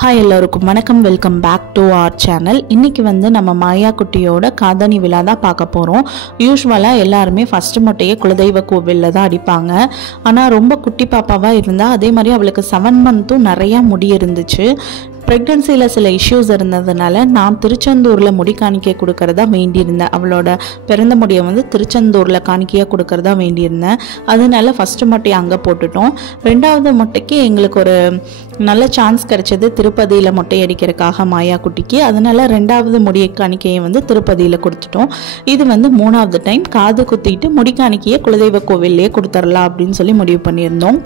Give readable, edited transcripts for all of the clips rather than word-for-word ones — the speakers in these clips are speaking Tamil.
ஹாய் எல்லோருக்கும் வணக்கம். Welcome back to our channel. இன்றைக்கி நம்ம மாயா குட்டியோட காதணி விழா தான் பார்க்க போகிறோம். யூஸ்வலாக எல்லாருமே ஃபஸ்ட்டு மொட்டையை குலதெய்வ கோவிலில் தான் அடிப்பாங்க. ஆனால் ரொம்ப குட்டி பாப்பாவாக இருந்தால், அதே மாதிரி அவளுக்கு 7 மந்த்தும் நிறையா முடி இருந்துச்சு. ப்ரெக்னன்சியில் சில இஷ்யூஸ் இருந்ததுனால நான் திருச்செந்தூரில் முடி காணிக்கை கொடுக்கறதா வேண்டியிருந்தேன். அவளோட பிறந்த முடியை திருச்செந்தூரில் காணிக்கையாக கொடுக்கறதா வேண்டியிருந்தேன். அதனால ஃபஸ்ட்டு மொட்டையை அங்கே போட்டுட்டோம். 2வது மொட்டைக்கு எங்களுக்கு ஒரு நல்ல சான்ஸ் கிடைச்சது திருப்பதியில் மொட்டை அடிக்கிறதுக்காக மாயா குட்டிக்கு. அதனால 2வது முடி காணிக்கையை திருப்பதியில் கொடுத்துட்டோம். இது 3வது டைம் காது குத்திட்டு முடி காணிக்கையை குலதெய்வ கோவில்லையே கொடுத்துடலாம் அப்படின்னு சொல்லி முடிவு பண்ணியிருந்தோம்.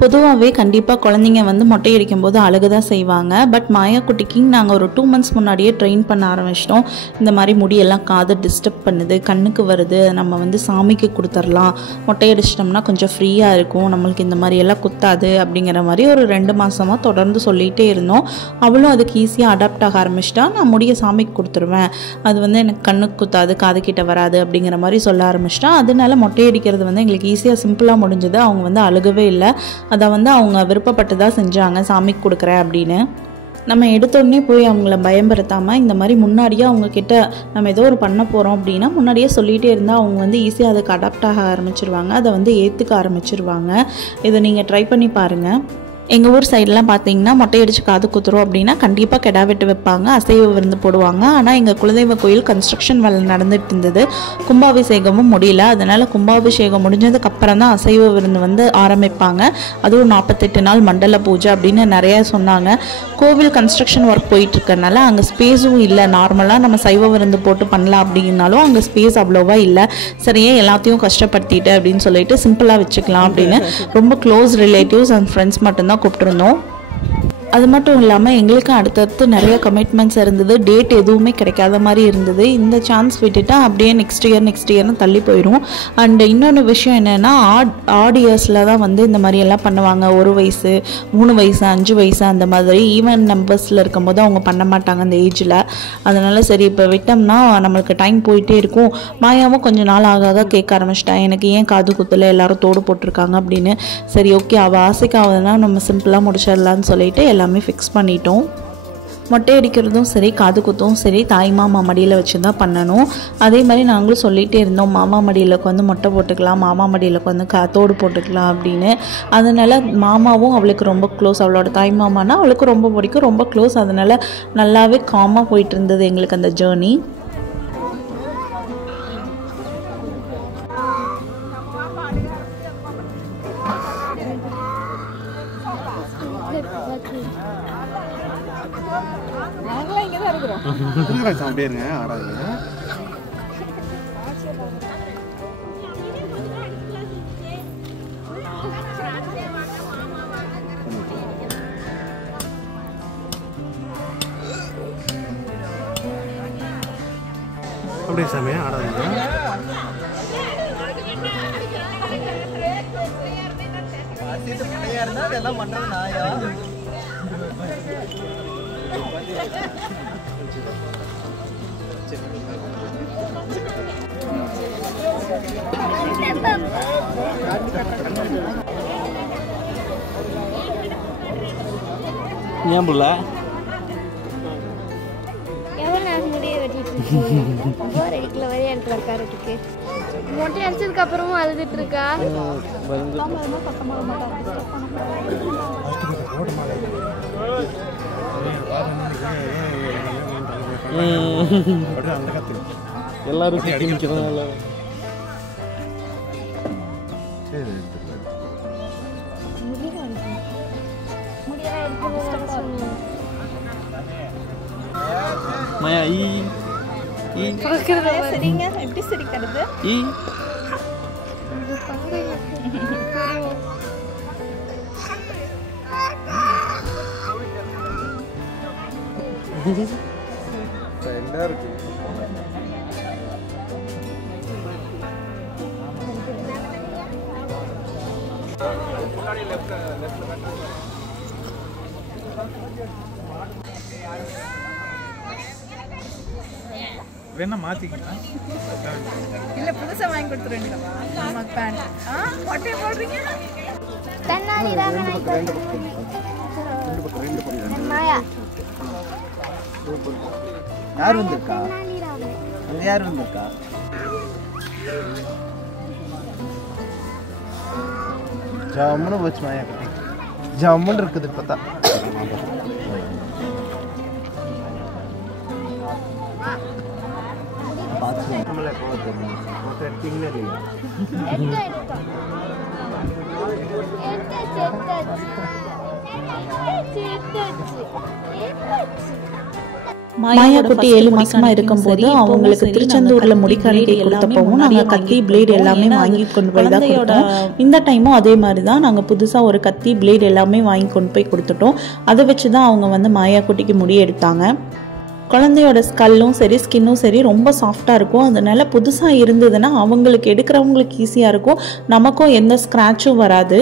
பொதுவாகவே கண்டிப்பாக குழந்தைங்க மொட்டை அடிக்கும் போது அழகுதான் செய்வாங்க. பட் மாயா குட்டிக்கு நாங்கள் ஒரு 2 months முன்னாடியே ட்ரெயின் பண்ண ஆரம்பிச்சிட்டோம். இந்த மாதிரி முடியெல்லாம் காதை டிஸ்டர்ப் பண்ணுது, கண்ணுக்கு வருது, நம்ம சாமிக்கு கொடுத்துடலாம், மொட்டை அடிச்சிட்டோம்னா கொஞ்சம் ஃப்ரீயாக இருக்கும், நம்மளுக்கு இந்த மாதிரியெல்லாம் குத்தாது அப்படிங்கிற மாதிரி ஒரு 2 மாதமாக தொடர்ந்து சொல்லிகிட்டே இருந்தோம். அவளும் அதுக்கு ஈஸியாக அடாப்ட் ஆக ஆரம்பிச்சிட்டா. நான் முடியை சாமிக்கு கொடுத்துருவேன், அது எனக்கு கண்ணுக்கு குத்தாது, காது கிட்ட வராது அப்படிங்கிற மாதிரி சொல்ல ஆரம்பிச்சிட்டா. அதனால மொட்டை அடிக்கிறது எங்களுக்கு ஈஸியாக சிம்பிளாக முடிஞ்சது. அவங்க அழுகவே இல்லை. அதை அவங்க விருப்பப்பட்டு தான் செஞ்சாங்க, சாமிக்கு கொடுக்குறேன் அப்படின்னு. நம்ம எடுத்தோடனே போய் அவங்கள பயன்படுத்தாமல் இந்த மாதிரி முன்னாடியே அவங்கக்கிட்ட நம்ம ஏதோ ஒரு பண்ண போகிறோம் அப்படின்னா முன்னாடியே சொல்லிகிட்டே இருந்தால் அவங்க ஈஸியாக அதுக்கு அடாப்ட் ஆக ஆரம்பிச்சிருவாங்க, அதை ஏற்றுக்க ஆரம்பிச்சிருவாங்க. இதை நீங்கள் ட்ரை பண்ணி பாருங்கள். எங்கள் ஊர் சைடெலாம் பார்த்தீங்கன்னா மொட்டை அடித்து காது குத்துறோம் அப்படின்னா கண்டிப்பாக கிடா வெட்டு வைப்பாங்க, அசைவ விருந்து போடுவாங்க. ஆனால் எங்கள் குலதெய்வ கோயில் கன்ஸ்ட்ரக்ஷன் வேலை நடந்துட்டு இருந்தது, கும்பாபிஷேகமும் முடியல. அதனால் கும்பாபிஷேகம் முடிஞ்சதுக்கப்புறம் தான் அசைவ விருந்து ஆரம்பிப்பாங்க. அதுவும் 48 நாள் மண்டல பூஜை அப்படின்னு நிறையா சொன்னாங்க. கோவில் கன்ஸ்ட்ரக்ஷன் ஒர்க் போயிட்டுருக்கனால அங்கே ஸ்பேஸும் இல்லை. நார்மலாக நம்ம சைவ விருந்து போட்டு பண்ணலாம் அப்படின்னாலும் அங்கே ஸ்பேஸ் அவ்வளோவா இல்லை. சரியே எல்லாத்தையும் கஷ்டப்படுத்திட்டு அப்படின்னு சொல்லிட்டு சிம்பிளாக வச்சுக்கலாம் அப்படின்னு ரொம்ப க்ளோஸ் ரிலேட்டிவ்ஸ் அண்ட் ஃப்ரெண்ட்ஸ் மட்டும்தான் கூப்பிட்டுருந்தோம். அது மட்டும் இல்லாமல் எங்களுக்கு அடுத்தடுத்து நிறைய கமிட்மெண்ட்ஸ் இருந்தது, டேட் எதுவுமே கிடைக்காத மாதிரி இருந்தது. இந்த சான்ஸ் விட்டுட்டா அப்படியே நெக்ஸ்ட் இயர்னு தள்ளி போயிடும். அண்ட் இன்னொன்று விஷயம் என்னென்னா, ஆட் இயர்ஸில் தான் இந்த மாதிரி எல்லாம் பண்ணுவாங்க. 1 வயசு, 3 வயசு, 5 வயசு அந்த மாதிரி ஈவன் நம்பர்ஸில் இருக்கும்போது அவங்க பண்ண மாட்டாங்க அந்த ஏஜில். அதனால சரி இப்போ விட்டோம்னா நம்மளுக்கு டைம் போயிட்டே இருக்கும். மாயாவும் கொஞ்சம் நாள் ஆக கேட்க ஆரம்பிச்சிட்டேன், எனக்கு ஏன் காது குத்தில் எல்லாரும் தோடு போட்டிருக்காங்க அப்படின்னு. சரி ஓகே, அவள் ஆசைக்கு ஆகுதுன்னா நம்ம சிம்பிளாக முடிச்சிடலான்னு சொல்லிட்டு எல்லாமே ஃபிக்ஸ் பண்ணிட்டோம். மொட்டை அடிக்கிறதும் சரி, காது குத்தும் சரி, தாய் மாமா மடியில் வச்சு தான் பண்ணணும். அதே மாதிரி நாங்களும் சொல்லிகிட்டே இருந்தோம், மாமா மடியில் மொட்டை போட்டுக்கலாம், மாமா மடியில் தோடு போட்டுக்கலாம் அப்படின்னு. அதனால் மாமாவும் அவளுக்கு ரொம்ப க்ளோஸ். அவளோட தாய் மாமானா அவளுக்கு ரொம்ப பிடிக்கும், ரொம்ப க்ளோஸ். அதனால் நல்லாவே காமாக போயிட்டு இருந்தது எங்களுக்கு அந்த ஜேர்னி. அப்படியே சாமியா ஆடாதீங்க. ஏன் புள்ள மொட்டை அடிச்சதுக்கு அப்புறமும் அழுதுட்டு இருக்கா. எல்லாரும் மாயா சரிங்க, எப்படி சிரிக்கிறது? வேணா மாத்திக்கலாம். இல்ல புதுசா வாங்கி கொடுத்துருவீங்களா? ஆமா பேண்ட். மொட்டை போடுறீங்க? தன்னாடி தான் மாயா யார் வந்திருக்கா? அங்க யார் வந்திருக்கா? ஜம்முன்னு போச்சு மாயா குட்டி. ஜம்முன்னு இருக்குது இப்பதான். நம்மள போட்டு எடுத்தீங்களா இல்லையா? மாயா குட்டி 7 மாசமா இருக்கும்போது அவங்களுக்கு திருச்செந்தூர்ல முடிக்காணிக்கை கொடுத்தப்பவும் நாங்க கத்தி பிளேட் எல்லாமே வாங்கி கொண்டு போய் தான் கொடுத்தோம். இந்த டைமும் அதே மாதிரி தான் நாங்கள் புதுசாக ஒரு கத்தி பிளேட் எல்லாமே வாங்கி கொண்டு போய் கொடுத்துட்டோம். அதை வச்சு தான் அவங்க வந்து மாயா குட்டிக்கு முடி எடுத்தாங்க. குழந்தையோட ஸ்கல்லும் சரி ஸ்கின்னும் சரி ரொம்ப சாஃப்டாக இருக்கும். அதனால புதுசாக இருந்ததுன்னா அவங்களுக்கு எடுக்கிறவங்களுக்கு ஈஸியாக இருக்கும், நமக்கும் எந்த ஸ்க்ராட்சும் வராது.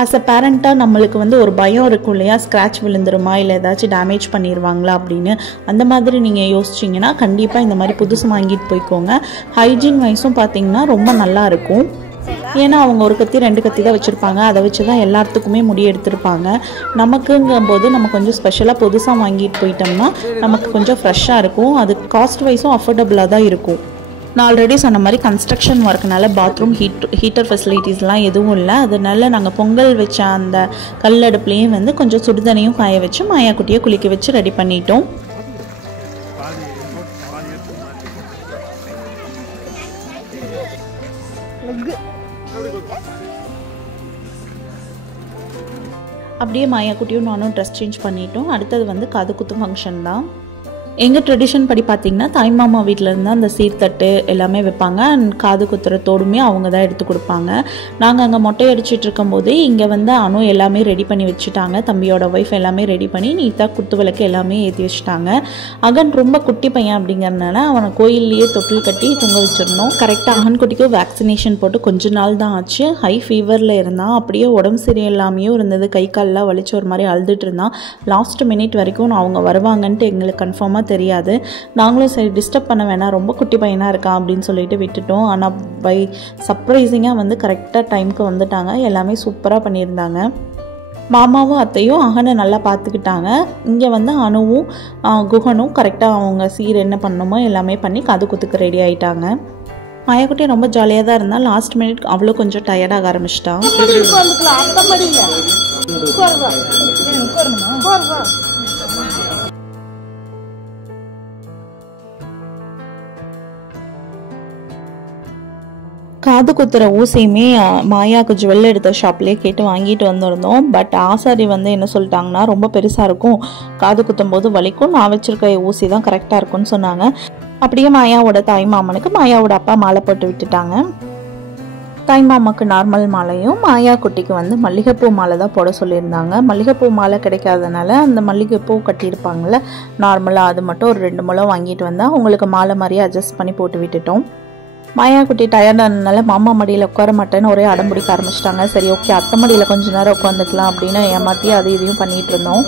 ஆஸ் அ பேரண்ட்டாக நம்மளுக்கு வந்து ஒரு பயம் இருக்கும் இல்லையா, ஸ்க்ராட்ச் விழுந்துருமா இல்லை ஏதாச்சும் டேமேஜ் பண்ணிடுவாங்களா அப்படின்னு. அந்த மாதிரி நீங்கள் யோசிச்சிங்கன்னா கண்டிப்பாக இந்த மாதிரி புதுசு வாங்கிட்டு போய்க்கோங்க. ஹைஜீன் வைஸும் பார்த்திங்கன்னா ரொம்ப நல்லா இருக்கும். ஏன்னா அவங்க ஒரு கத்தி 2 கத்தி தான் வச்சுருப்பாங்க, அதை வச்சு தான் எல்லாத்துக்குமே முடி எடுத்திருப்பாங்க. நமக்குங்கும்போது நம்ம கொஞ்சம் ஸ்பெஷலாக புதுசாக வாங்கிட்டு போயிட்டோம்னா நமக்கு கொஞ்சம் ஃப்ரெஷ்ஷாக இருக்கும். அது காஸ்ட் வைஸும் அஃபோர்டபுளாக தான் இருக்கும். நான் ஆல்ரெடி சொன்ன மாதிரி கன்ஸ்ட்ரக்ஷன் ஒர்க்னால பாத்ரூம் ஹீட்டர் ஃபெசிலிட்டிஸ்லாம் எதுவும் இல்லை. அதனால நாங்கள் பொங்கல் வச்ச அந்த கல்லடுப்புலேயும் வந்து கொஞ்சம் சுடுதண்ணியும் காய வச்சு மாயா குட்டியை குளிக்க வச்சு ரெடி பண்ணிட்டோம். அப்படியே மாயா குட்டியும் நானும் ட்ரெஸ் சேஞ்ச் பண்ணிட்டோம். அடுத்தது வந்து காது குத்து ஃபங்க்ஷன் தான். எங்கள் ட்ரெடிஷன் படி பார்த்திங்கன்னா தாய்மாமா வீட்டிலேருந்து அந்த சீர்தட்டு எல்லாமே வைப்பாங்க. அண்ட் காது குத்துற தோடுமே அவங்க தான் எடுத்து கொடுப்பாங்க. நாங்கள் அங்கே மொட்டை அடிச்சிட்டு இருக்கும்போது இங்கே வந்து அனு எல்லாமே ரெடி பண்ணி வச்சுட்டாங்க. தம்பியோட ஒய்ஃப் எல்லாமே ரெடி பண்ணி நீட்டாக குத்து விளக்கு எல்லாமே ஏற்றி வச்சுட்டாங்க. அகன் ரொம்ப குட்டி பையன் அப்படிங்கிறதுனால அவனை கோயில்லையே தொட்டில் கட்டி தொங்க வச்சிருந்தோம். கரெக்டாக அகன் குட்டிக்கும் வேக்சினேஷன் போட்டு கொஞ்ச நாள் தான் ஆச்சு. ஹை ஃபீவரில் இருந்தான். அப்படியே உடம்பு சரியில்லாமையும் இருந்தது. கை காலெலாம் வலிச்சு ஒரு மாதிரி அழுதுட்டு இருந்தான். லாஸ்ட் மினிட் வரைக்கும் அவங்க வருவாங்கன்ட்டு எங்களுக்கு கன்ஃபார்மாக தெரியாது. நாங்களும் சரி டிஸ்டர்ப் பண்ண வேணாம், ரொம்ப குட்டி பையனாக இருக்கான் அப்படின்னு சொல்லிட்டு விட்டுட்டோம். ஆனால் பை சர்ப்ரைசிங்காக வந்து கரெக்டாக டைமுக்கு வந்துட்டாங்க. எல்லாமே சூப்பராக பண்ணியிருந்தாங்க. மாமாவும் அத்தையும் அகனை நல்லா பார்த்துக்கிட்டாங்க. இங்கே வந்து அனுவும் குஹனும் கரெக்டாக அவங்க சீர் என்ன பண்ணணுமோ எல்லாமே பண்ணி காது குத்துக்கு ரெடி ஆகிட்டாங்க. மாயாக்குட்டி ரொம்ப ஜாலியாக தான் இருந்தால். லாஸ்ட் மினிட் அவ்வளோ கொஞ்சம் டயர்டாக ஆரம்பிச்சிட்டான். காது குத்துற ஊசியுமே மாயாவுக்கு ஜுவல் எடுத்த ஷாப்லேயே கேட்டு வாங்கிட்டு வந்திருந்தோம். பட் ஆசாரி வந்து என்ன சொல்லிட்டாங்கன்னா ரொம்ப பெருசாக இருக்கும், காது குத்தும் போது வலிக்கும், நான் வச்சிருக்க ஊசி தான் கரெக்டாக இருக்கும்னு சொன்னாங்க. அப்படியே மாயாவோட தாய் மாமனுக்கு மாயாவோட அப்பா மாலை போட்டு விட்டுட்டாங்க. தாய் மாமாவுக்கு நார்மல் மாலையும் மாயா குட்டிக்கு வந்து மல்லிகைப்பூ மாலை தான் போட சொல்லியிருந்தாங்க. மல்லிகைப்பூ மாலை கிடைக்காதனால அந்த மல்லிகைப்பூ கட்டியிருப்பாங்கள்ல நார்மலாக, அது மட்டும் ஒரு 2 முழம் வாங்கிட்டு வந்தால் அவங்களுக்கு மாலை மாதிரியே அட்ஜஸ்ட் பண்ணி போட்டு விட்டுட்டோம். மாயா குட்டி டயர்டானதுனால மாமா மடியில் உட்கார மாட்டேன்னு ஒரே அடம் பிடிக்க ஆரம்பிச்சிட்டாங்க. சரி ஓகே அத்தை மடியில் கொஞ்ச நேரம் உட்காந்துக்கலாம் அப்படின்னு ஏமாற்றி அது இதையும் பண்ணிட்டு இருந்தோம்.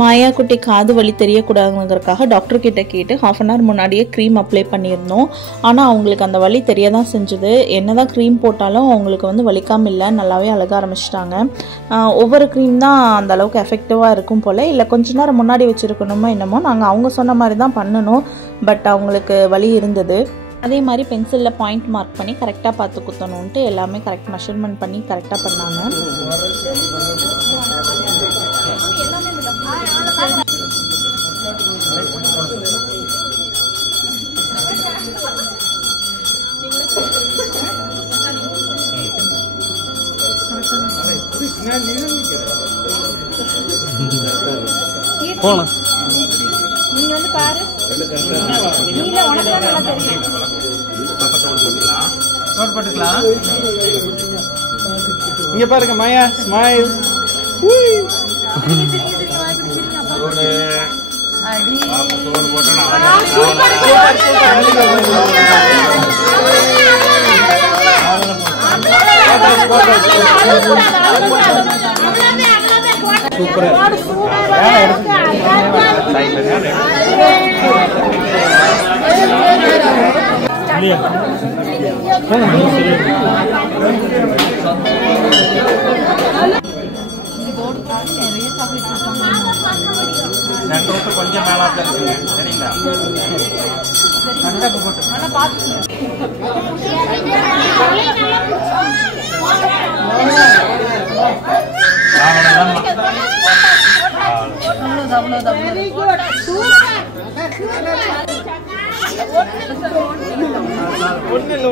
மாயா குட்டி காது வலி தெரியக்கூடாதுங்கிறதுக்காக டாக்டர் கிட்ட கேட்டு 1/2 அன் ஹவர் முன்னாடியே க்ரீம் அப்ளை பண்ணியிருந்தோம். ஆனால் அவங்களுக்கு அந்த வலி தெரிய தான் செஞ்சுது. என்னதான் க்ரீம் போட்டாலும் அவங்களுக்கு வந்து வலிக்காமல் இல்லை, நல்லாவே அழக ஆரம்பிச்சிட்டாங்க. ஒவ்வொரு க்ரீம் தான் அந்த அளவுக்கு எஃபெக்டிவாக இருக்கும் போல், இல்லை கொஞ்ச நேரம் முன்னாடி வச்சுருக்கணுமோ என்னமோ. நாங்கள் அவங்க சொன்ன மாதிரி தான் பண்ணணும். பட் அவங்களுக்கு வலி இருந்தது. அதே மாதிரி பென்சிலில் பாயிண்ட் மார்க் பண்ணி கரெக்டாக பார்த்து குத்தணுன்ட்டு எல்லாமே கரெக்ட் மெஷர்மெண்ட் பண்ணி கரெக்டாக பண்ணாங்க. போலாம் நீங்க வந்து பாரு, நீல உனக்கு நல்லா தெரியும். நோட் போட்டுக்கலாம். இங்க பாருங்க மாயா ஸ்மைல். கொஞ்சம் மேல சரிங்களா? ஒண்ணு இல்ல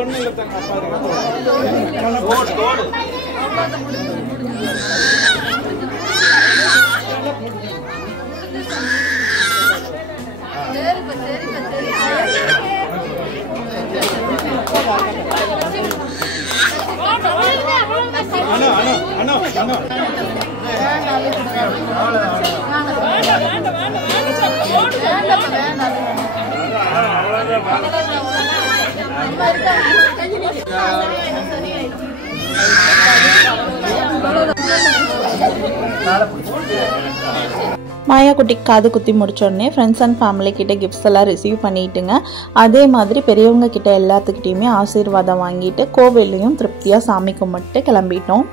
மாயா குட்டிக்கு காது குத்தி முடிச்சோடனே ஃப்ரெண்ட்ஸ் அண்ட் ஃபேமிலி கிட்ட கிஃப்ட்ஸ் எல்லாம் ரிசீவ் பண்ணிட்டுங்க. அதே மாதிரி பெரியவங்க கிட்ட எல்லாத்துக்கிட்டையுமே ஆசீர்வாதம் வாங்கிட்டு கோவில்லையும் திருப்தியா சாமி கும்பிட்டு கிளம்பிட்டோம்.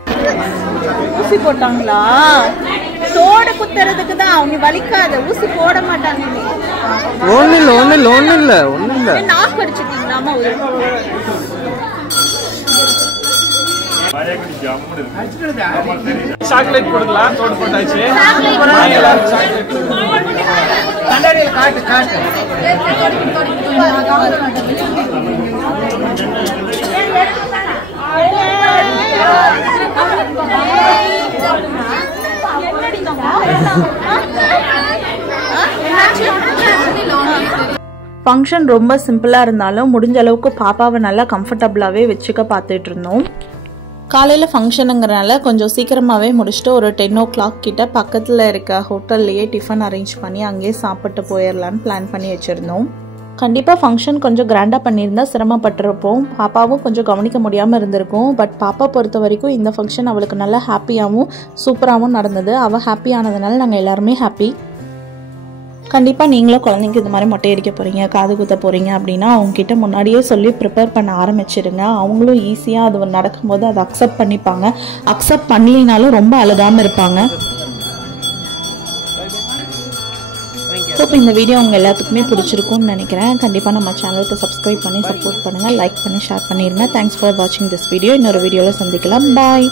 ஊசி போட்டாங்களா? தோடு குத்துறதுக்கு தான். அவங்க வலிக்காத ஊசி போட மாட்டாங்க. ஒண்ணு இல்ல நாக்கு அடிச்சுட்டீங்களாமா? சாக்லேட் கொடுக்கலாம். தோடு போட்டாச்சு. காட்டு ஃபங்க்ஷன் ரொம்ப சிம்பிளாக இருந்தாலும் முடிஞ்ச அளவுக்கு பாப்பாவை நல்லா கம்ஃபர்டபுளாகவே வச்சுக்க பார்த்துட்டு இருந்தோம். காலையில் ஃபங்க்ஷனுங்கிறனால கொஞ்சம் சீக்கிரமாகவே முடிச்சுட்டு ஒரு 10 o'clock கிட்ட பக்கத்தில் இருக்க ஹோட்டல்லையே டிஃபன் அரேஞ்ச் பண்ணி அங்கேயே சாப்பிட்டு போயிடலான்னு பிளான் பண்ணி வச்சுருந்தோம். கண்டிப்பாக ஃபங்க்ஷன் கொஞ்சம் கிராண்டாக பண்ணியிருந்தா சிரமப்பட்டிருப்போம். பாப்பாவும் கொஞ்சம் கவனிக்க முடியாமல் இருந்திருக்கும். பட் பாப்பா பொறுத்த வரைக்கும் இந்த ஃபங்க்ஷன் அவளுக்கு நல்லா ஹாப்பியாகவும் சூப்பராகவும் நடந்தது. அவள் ஹாப்பி ஆனதுனால நாங்கள் எல்லாருமே ஹாப்பி. கண்டிப்பாக நீங்களும் குழந்தைங்க இது மாதிரி மொட்டை அடிக்க போகிறீங்க, காது குத்த போகிறீங்க அப்படின்னா அவங்ககிட்ட முன்னாடியே சொல்லி ப்ரிப்பேர் பண்ண ஆரம்பிச்சிடுங்க. அவங்களும் ஈஸியாக அது நடக்கும்போது அதை அக்செப்ட் பண்ணிப்பாங்க. அக்செப்ட் பண்ணலினாலும் ரொம்ப அழுகாமல் இருப்பாங்க. ஹோப் இந்த வீடியோ உங்கள் எல்லாத்துக்குமே பிடிச்சிருக்கும்னு நினைக்கிறேன். கண்டிப்பாக நம்ம சேனலுக்கு சப்ஸ்கிரைப் பண்ணி சப்போர்ட் பண்ணுங்கள், லைக் பண்ணி ஷேர் பண்ணிடுங்க. தேங்க்ஸ் ஃபார் வாட்சிங் திஸ் வீடியோ. இன்னொரு வீடியோவில் சந்திக்கலாம். பாய்.